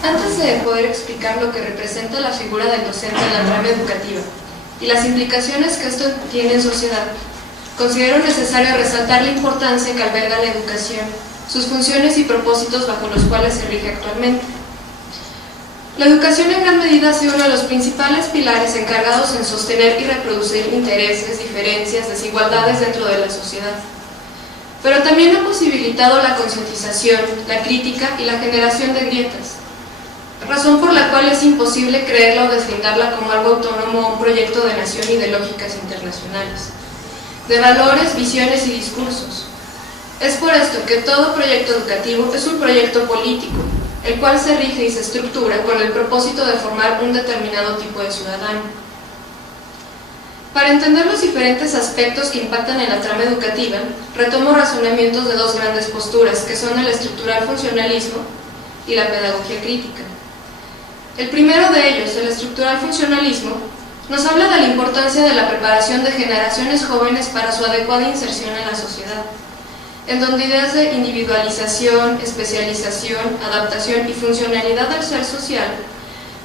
Antes de poder explicar lo que representa la figura del docente en la trama educativa y las implicaciones que esto tiene en sociedad, considero necesario resaltar la importancia que alberga la educación, sus funciones y propósitos bajo los cuales se rige actualmente. La educación en gran medida ha sido uno de los principales pilares encargados en sostener y reproducir intereses, diferencias, desigualdades dentro de la sociedad. Pero también ha posibilitado la concientización, la crítica y la generación de grietas, razón por la cual es imposible creerla o deslindarla como algo autónomo a un proyecto de nación y de lógicas internacionales, de valores, visiones y discursos. Es por esto que todo proyecto educativo es un proyecto político, el cual se rige y se estructura con el propósito de formar un determinado tipo de ciudadano. Para entender los diferentes aspectos que impactan en la trama educativa, retomo razonamientos de dos grandes posturas, que son el estructural funcionalismo y la pedagogía crítica. El primero de ellos, el estructural funcionalismo, nos habla de la importancia de la preparación de generaciones jóvenes para su adecuada inserción en la sociedad, en donde ideas de individualización, especialización, adaptación y funcionalidad del ser social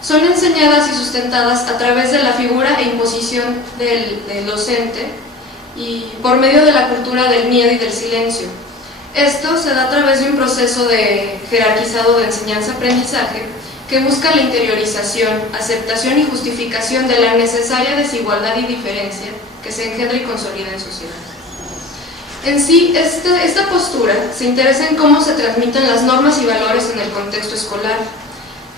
son enseñadas y sustentadas a través de la figura e imposición del docente y por medio de la cultura del miedo y del silencio. Esto se da a través de un proceso jerarquizado de enseñanza-aprendizaje que busca la interiorización, aceptación y justificación de la necesaria desigualdad y diferencia que se engendra y consolida en sociedad. En sí, esta postura se interesa en cómo se transmiten las normas y valores en el contexto escolar,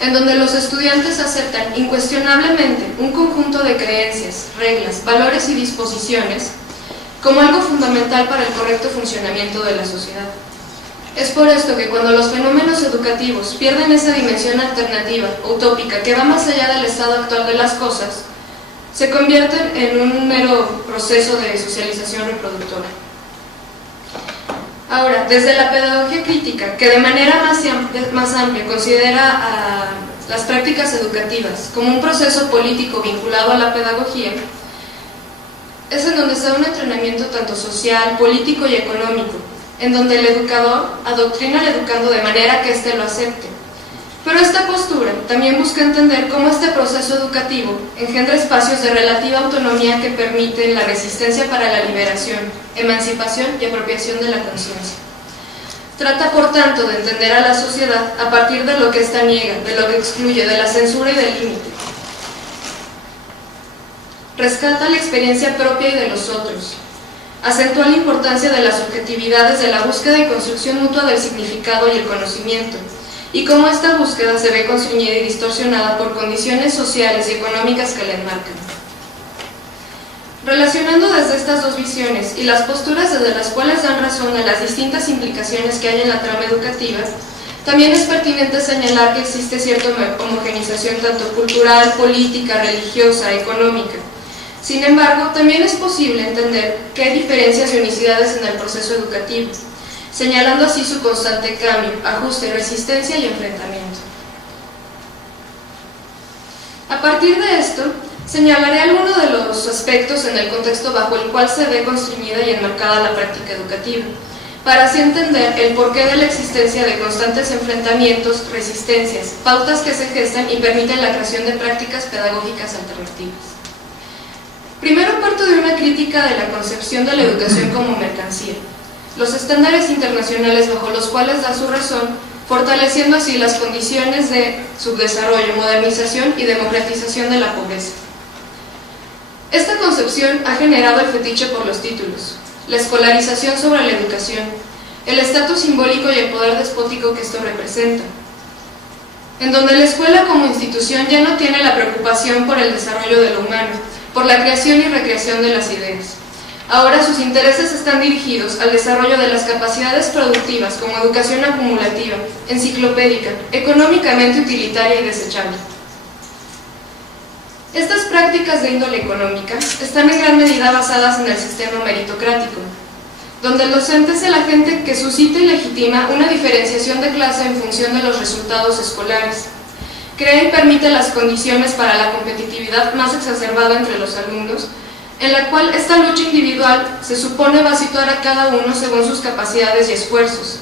en donde los estudiantes aceptan incuestionablemente un conjunto de creencias, reglas, valores y disposiciones como algo fundamental para el correcto funcionamiento de la sociedad. Es por esto que cuando los fenómenos educativos pierden esa dimensión alternativa, utópica, que va más allá del estado actual de las cosas, se convierten en un mero proceso de socialización reproductora. Ahora, desde la pedagogía crítica, que de manera más amplia considera a las prácticas educativas como un proceso político vinculado a la pedagogía, es en donde se da un entrenamiento tanto social, político y económico, en donde el educador adoctrina al educando de manera que éste lo acepte. Pero esta postura también busca entender cómo este proceso educativo engendra espacios de relativa autonomía que permiten la resistencia para la liberación, emancipación y apropiación de la conciencia. Trata, por tanto, de entender a la sociedad a partir de lo que ésta niega, de lo que excluye, de la censura y del límite. Rescata la experiencia propia y de los otros. Acentúa la importancia de las subjetividades de la búsqueda y construcción mutua del significado y el conocimiento, y cómo esta búsqueda se ve constreñida y distorsionada por condiciones sociales y económicas que la enmarcan. Relacionando desde estas dos visiones y las posturas desde las cuales dan razón a las distintas implicaciones que hay en la trama educativa, también es pertinente señalar que existe cierta homogenización tanto cultural, política, religiosa, económica. Sin embargo, también es posible entender que hay diferencias y unicidades en el proceso educativo, señalando así su constante cambio, ajuste, resistencia y enfrentamiento. A partir de esto, señalaré algunos de los aspectos en el contexto bajo el cual se ve constreñida y enmarcada la práctica educativa, para así entender el porqué de la existencia de constantes enfrentamientos, resistencias, pautas que se gestan y permiten la creación de prácticas pedagógicas alternativas. Primero parto de una crítica de la concepción de la educación como mercancía, los estándares internacionales bajo los cuales da su razón, fortaleciendo así las condiciones de subdesarrollo, modernización y democratización de la pobreza. Esta concepción ha generado el fetiche por los títulos, la escolarización sobre la educación, el estatus simbólico y el poder despótico que esto representa, en donde la escuela como institución ya no tiene la preocupación por el desarrollo de lo humano, por la creación y recreación de las ideas. Ahora sus intereses están dirigidos al desarrollo de las capacidades productivas como educación acumulativa, enciclopédica, económicamente utilitaria y desechable. Estas prácticas de índole económica están en gran medida basadas en el sistema meritocrático, donde el docente es el agente que suscita y legitima una diferenciación de clase en función de los resultados escolares, crea y permite las condiciones para la competitividad más exacerbada entre los alumnos, en la cual esta lucha individual se supone va a situar a cada uno según sus capacidades y esfuerzos,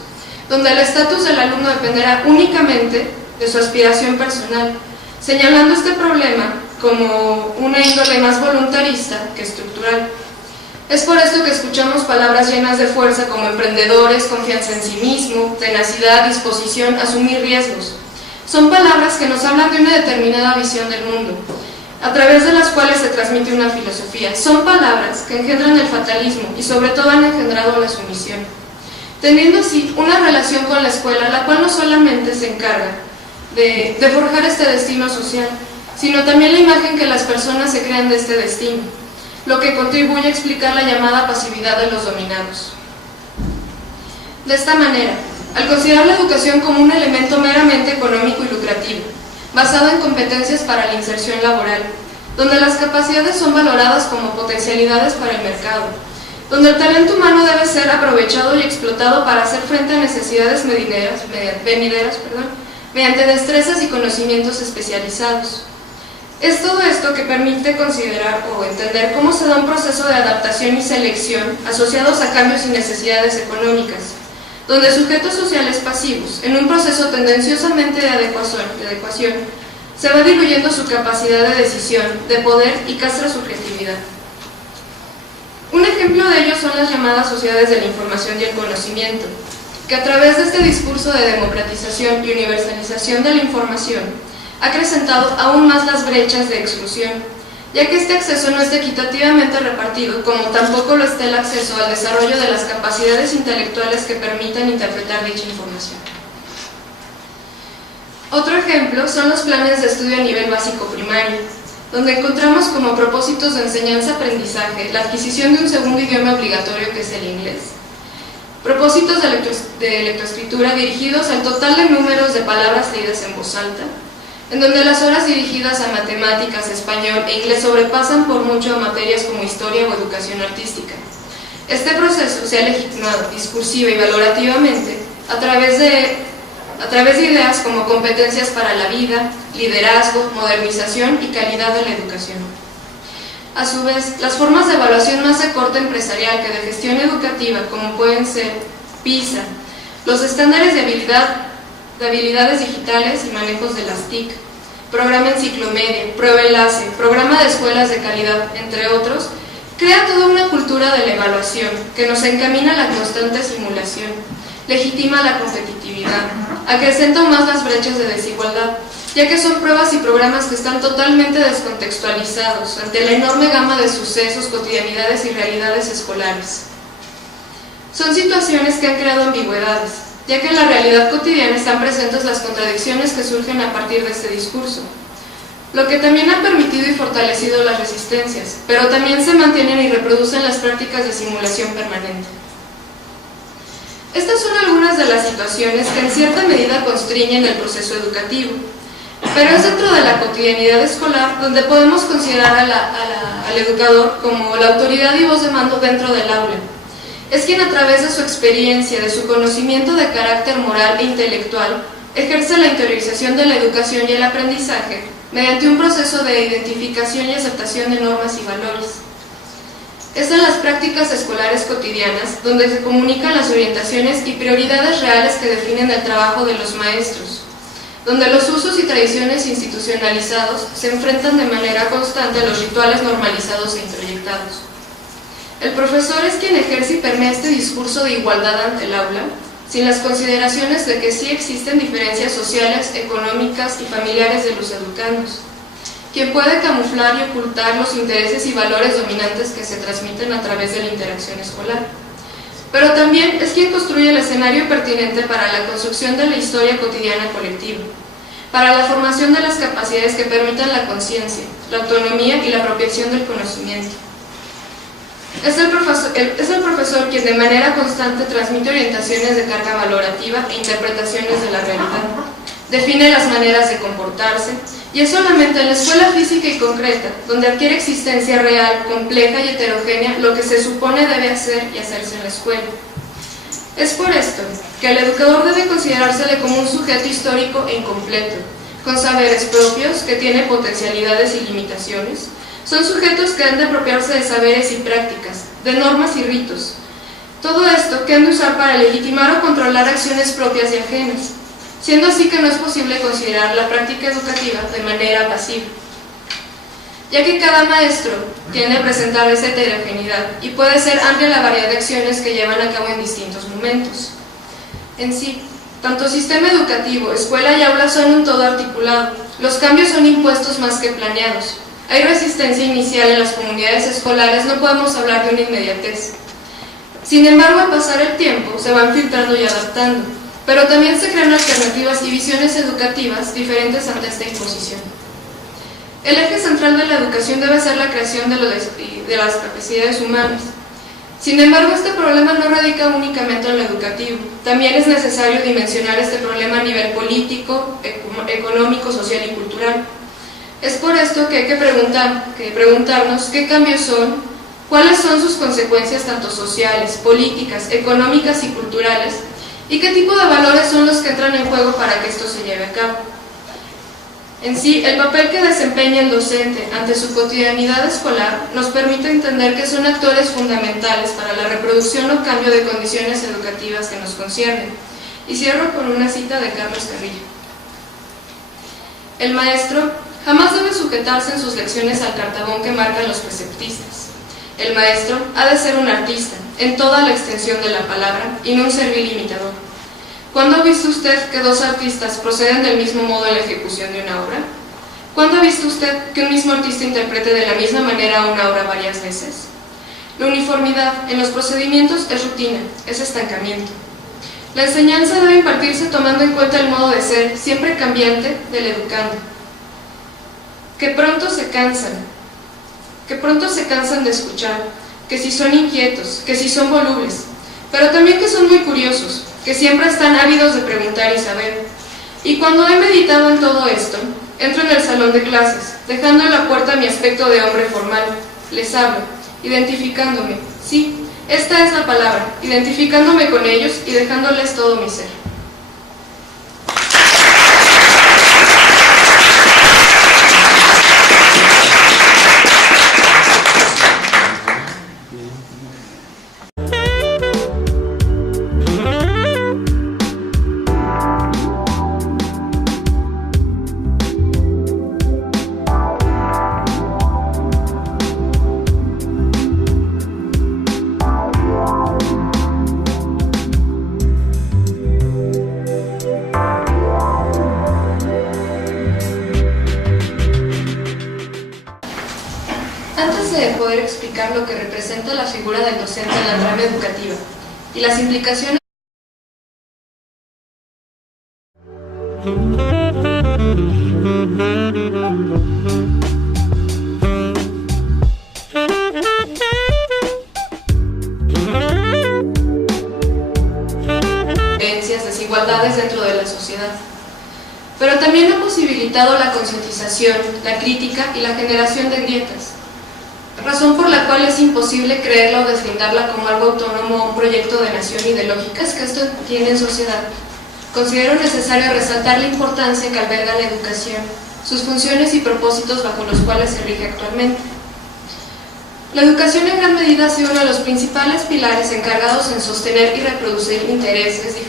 donde el estatus del alumno dependerá únicamente de su aspiración personal, señalando este problema como una índole más voluntarista que estructural. Es por esto que escuchamos palabras llenas de fuerza como emprendedores, confianza en sí mismo, tenacidad, disposición, asumir riesgos. Son palabras que nos hablan de una determinada visión del mundo, a través de las cuales se transmite una filosofía. Son palabras que engendran el fatalismo y sobre todo han engendrado la sumisión, teniendo así una relación con la escuela, la cual no solamente se encarga de forjar este destino social, sino también la imagen que las personas se crean de este destino, lo que contribuye a explicar la llamada pasividad de los dominados. De esta manera, al considerar la educación como un elemento meramente económico y lucrativo, basado en competencias para la inserción laboral, donde las capacidades son valoradas como potencialidades para el mercado, donde el talento humano debe ser aprovechado y explotado para hacer frente a necesidades venideras, mediante destrezas y conocimientos especializados. Es todo esto que permite considerar o entender cómo se da un proceso de adaptación y selección asociados a cambios y necesidades económicas, donde sujetos sociales pasivos, en un proceso tendenciosamente de adecuación, se va diluyendo su capacidad de decisión, de poder y castra su creatividad. Un ejemplo de ello son las llamadas sociedades de la información y el conocimiento, que a través de este discurso de democratización y universalización de la información, ha acrecentado aún más las brechas de exclusión, ya que este acceso no está equitativamente repartido, como tampoco lo está el acceso al desarrollo de las capacidades intelectuales que permitan interpretar dicha información. Otro ejemplo son los planes de estudio a nivel básico primario, donde encontramos como propósitos de enseñanza-aprendizaje la adquisición de un segundo idioma obligatorio que es el inglés, propósitos de lectoescritura dirigidos al total de números de palabras leídas en voz alta, en donde las horas dirigidas a matemáticas, español e inglés sobrepasan por mucho a materias como historia o educación artística. Este proceso se ha legitimado discursiva y valorativamente a través de ideas como competencias para la vida, liderazgo, modernización y calidad de la educación. A su vez, las formas de evaluación más de corte empresarial que de gestión educativa, como pueden ser PISA, los estándares de habilidades digitales y manejos de las TIC, programa Enciclomedia, prueba enlace, programa de escuelas de calidad, entre otros, crea toda una cultura de la evaluación que nos encamina a la constante simulación, legitima la competitividad, acrecenta más las brechas de desigualdad, ya que son pruebas y programas que están totalmente descontextualizados ante la enorme gama de sucesos, cotidianidades y realidades escolares. Son situaciones que han creado ambigüedades, ya que en la realidad cotidiana están presentes las contradicciones que surgen a partir de este discurso, lo que también ha permitido y fortalecido las resistencias, pero también se mantienen y reproducen las prácticas de simulación permanente. Estas son algunas de las situaciones que en cierta medida constriñen el proceso educativo, pero es dentro de la cotidianidad escolar donde podemos considerar al educador como la autoridad y voz de mando dentro del aula. Es quien a través de su experiencia, de su conocimiento de carácter moral e intelectual, ejerce la interiorización de la educación y el aprendizaje mediante un proceso de identificación y aceptación de normas y valores. Es en las prácticas escolares cotidianas donde se comunican las orientaciones y prioridades reales que definen el trabajo de los maestros, donde los usos y tradiciones institucionalizados se enfrentan de manera constante a los rituales normalizados e introyectados. El profesor es quien ejerce y permea este discurso de igualdad ante el aula, sin las consideraciones de que sí existen diferencias sociales, económicas y familiares de los educandos, quien puede camuflar y ocultar los intereses y valores dominantes que se transmiten a través de la interacción escolar. Pero también es quien construye el escenario pertinente para la construcción de la historia cotidiana colectiva, para la formación de las capacidades que permitan la conciencia, la autonomía y la apropiación del conocimiento. Es el profesor quien de manera constante transmite orientaciones de carga valorativa e interpretaciones de la realidad, define las maneras de comportarse, y es solamente en la escuela física y concreta, donde adquiere existencia real, compleja y heterogénea, lo que se supone debe hacer y hacerse en la escuela. Es por esto que el educador debe considerársele como un sujeto histórico e incompleto, con saberes propios, que tiene potencialidades y limitaciones. Son sujetos que han de apropiarse de saberes y prácticas, de normas y ritos. Todo esto que han de usar para legitimar o controlar acciones propias y ajenas, siendo así que no es posible considerar la práctica educativa de manera pasiva, ya que cada maestro tiende a presentar esa heterogeneidad y puede ser amplia la variedad de acciones que llevan a cabo en distintos momentos. En sí, tanto sistema educativo, escuela y aula son un todo articulado. Los cambios son impuestos más que planeados. Hay resistencia inicial en las comunidades escolares, no podemos hablar de una inmediatez. Sin embargo, al pasar el tiempo, se van filtrando y adaptando, pero también se crean alternativas y visiones educativas diferentes ante esta imposición. El eje central de la educación debe ser la creación de las capacidades humanas. Sin embargo, este problema no radica únicamente en lo educativo. También es necesario dimensionar este problema a nivel político, económico, social y cultural. Es por esto que hay que preguntarnos qué cambios son, cuáles son sus consecuencias tanto sociales, políticas, económicas y culturales, y qué tipo de valores son los que entran en juego para que esto se lleve a cabo. En sí, el papel que desempeña el docente ante su cotidianidad escolar nos permite entender que son actores fundamentales para la reproducción o cambio de condiciones educativas que nos conciernen. Y cierro con una cita de Carlos Carrillo. El maestro jamás debe sujetarse en sus lecciones al cartabón que marcan los preceptistas. El maestro ha de ser un artista, en toda la extensión de la palabra, y no un servil imitador. ¿Cuándo ha visto usted que dos artistas proceden del mismo modo en la ejecución de una obra? ¿Cuándo ha visto usted que un mismo artista interprete de la misma manera una obra varias veces? La uniformidad en los procedimientos es rutina, es estancamiento. La enseñanza debe impartirse tomando en cuenta el modo de ser, siempre cambiante, del educando. Que pronto se cansan de escuchar, que si son inquietos, que si son volubles, pero también que son muy curiosos, que siempre están ávidos de preguntar y saber. Y cuando he meditado en todo esto, entro en el salón de clases, dejando en la puerta mi aspecto de hombre formal. Les hablo, identificándome, sí, esta es la palabra, identificándome con ellos y dejándoles todo mi ser. Antes de poder explicar lo que representa la figura del docente en la trama educativa y las implicaciones desigualdades dentro de la sociedad, pero también ha posibilitado la concientización, la crítica y la generación de grietas, razón por la cual es imposible creerla o deslindarla como algo autónomo a un proyecto de nación y de lógicas que esto tiene en sociedad. Considero necesario resaltar la importancia que alberga la educación, sus funciones y propósitos bajo los cuales se rige actualmente. La educación en gran medida ha sido uno de los principales pilares encargados en sostener y reproducir intereses diferentes